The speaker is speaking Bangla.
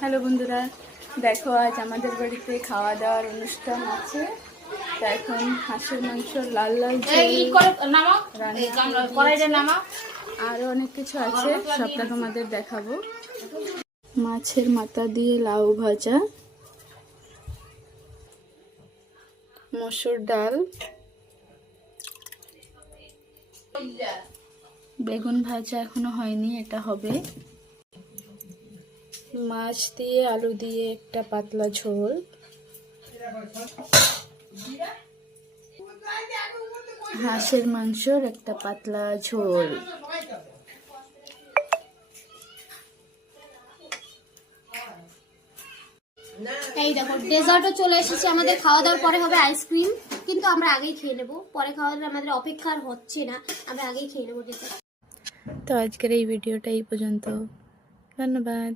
হ্যালো বন্ধুরা, দেখো আজ আমাদের বাড়িতে খাওয়া দাওয়ার অনুষ্ঠান আছে। তো এখন হাঁসের মাংস লাল লাল রান্না, আরও অনেক কিছু আছে, সবটা তোমাদের দেখাবো। মাছের মাথা দিয়ে লাউ ভাজা, মসুর ডাল, বেগুন ভাজা এখনো হয়নি, এটা হবে। মাছ দিয়ে আলু দিয়ে একটা পাতলা ঝোল, হাঁসের মাংসর একটা পাতলা ঝোল। এই দেখো ডেজার্টও চলে এসেছে আমাদের। খাওয়া দাওয়ার পরে হবে আইসক্রিম, কিন্তু আমরা আগেই খেয়ে নেবো। পরে খাওয়া দাওয়া আমাদের অপেক্ষা আর হচ্ছে না, আমরা আগেই খেয়ে নেবো ডেজার্ট। তো আজকের এই ভিডিওটা এই পর্যন্ত, ধন্যবাদ।